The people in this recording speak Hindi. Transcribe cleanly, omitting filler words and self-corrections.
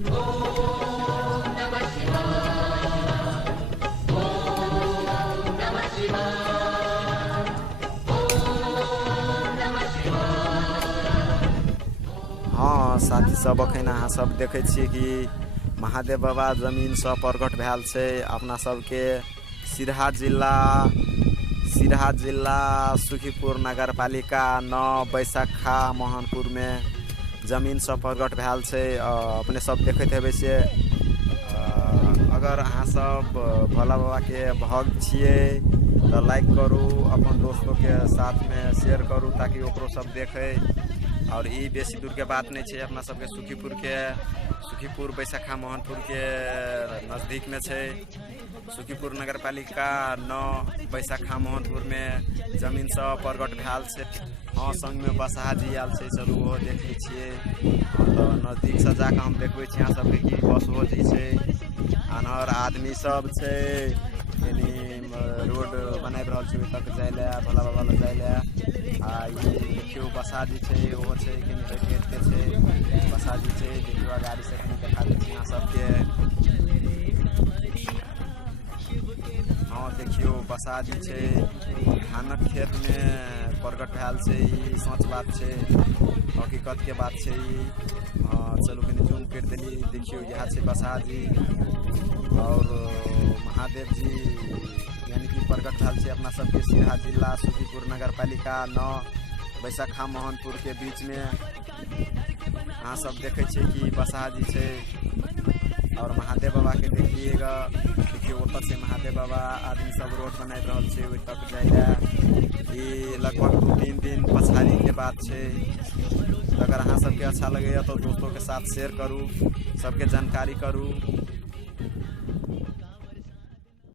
हाँ साथी सब अखन अहाँ सब देखे छिए कि महादेव बाबा जमीन से प्रकट भेल छै अपना सबके सिरहा जिला सुखीपुर नगर पालिका 9 बैशाखा मोहनपुर में जमीन से प्रकट भेल छै। अपने सब देखते हेबे से अगर अहाँ सब भोला बाबा के भक्त छिए तो लाइक करू, अपन दोस्तों के साथ में शेयर करू ताकि ओकरो सब देखे। और ये बेसी दूर के बात नहीं है, अपना सबके सुखीपुर बैशाखा मोहनपुर के नज़दीक में है। सुखीपुर नगर पालिका 9 बैशाखा मोहनपुर में जमीन से प्रकट भेल छै। हाँ संग में बसहा जी आयल छै, चलू वो देख ली छे। तो नज़दीक से जाकर हम देखबे छी अहाँ सबके कि बस हो जी छै, अनहर आदमी सब छै, यानी रोड बना रहल छै तक जाए ले भोला बाबा लग जाए ले। ये देखियो बसा जी छै, ओहो छै कि बैठ के छै बसा जी छै। देखियो गाड़ी से कहीं देखा दै छी अहाँ सबके। हाँ देखियो बसा जी छै, धानक खेत में प्रकट भेल छै। ई सच बात छै, हकीकत के बात छै। चलू कनी जूम कर देली, देखियो यहाँ छै बसा जी और महादेव जी यानी कि प्रकट भेल छै अपना सबके सिरहा जिला सुखीपुर नगर पालिका 9 बैशाखा मोहनपुर के बीच में। अहाँ सब देखे छे कि बसहा जी छै और महादेव बाबा के देखिएगा। देखिए ओतक से महादेव बाबा आदमी सब रोड बना रहल छै ओहि तक जाए। ये लगभग 2-3 दिन पछाड़ी के बात छै। अगर अहाँ सबके अच्छा लगे तो दोस्तों के साथ शेयर करू, सबके जानकारी करू।